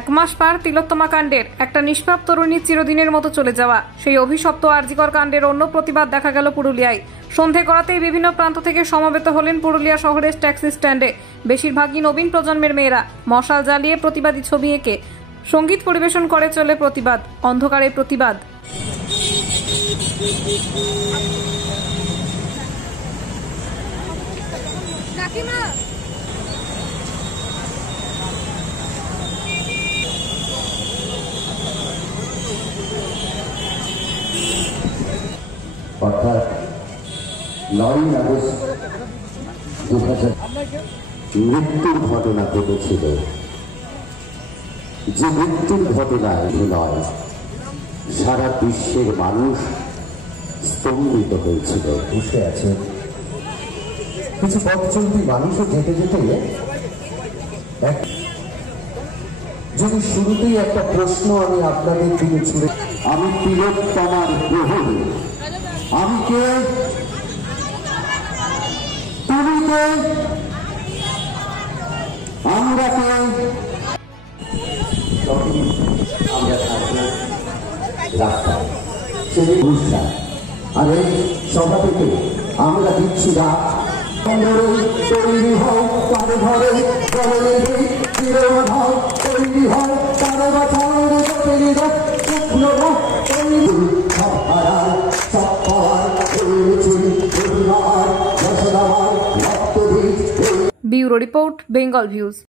এক মাস পার তিলোত্তমা কাণ্ডের একটা নিষ্পাপ তরুণীর চিরদিনের মতো চলে যাওয়া সেই অভিশপ্ত আরজিকর কাণ্ডের অন্য প্রতিবাদ দেখা গেল পুরুলিয়ায়। সন্ধে করাতেই বিভিন্ন প্রান্ত থেকে সমবেত হলেন পুরুলিয়া শহরের ট্যাক্সি স্ট্যান্ডে। বেশিরভাগই নবীন প্রজন্মের মেয়েরা মশাল জ্বালিয়ে প্রতিবাদী ছবি এঁকে সঙ্গীত পরিবেশন করে চলে প্রতিবাদ, অন্ধকারের প্রতিবাদ। অর্থাৎ 9ই আগস্ট 2000 মৃত্যুর ঘটনা ঘটেছিল। যে মৃত্যুর ঘটনায় নয়, সারা বিশ্বের মানুষ স্তম্ভিত হয়েছিল। বসে আছে কিছু পথ চলতি মানুষও যেতে যেতে যদি শুরুতেই একটা প্রশ্ন আমি আপনাদের দিকে ছুড়ে, আমি তিলোত্তমার প্রভু, আমি কে, তুমি কে, আমরা কে? আমরা থাকবো রাস্তায়, সেই অনুষ্ঠান। আর এই সভা থেকে আমরা দিচ্ছি রাত তৈরি হয় তার ঘরে তৈরি হয় তার বছর তৈরি শুকনো তৈরি সব হারায় সব পাওয়ার ব্যুরো রিপোর্ট, বেঙ্গল ভিউজ।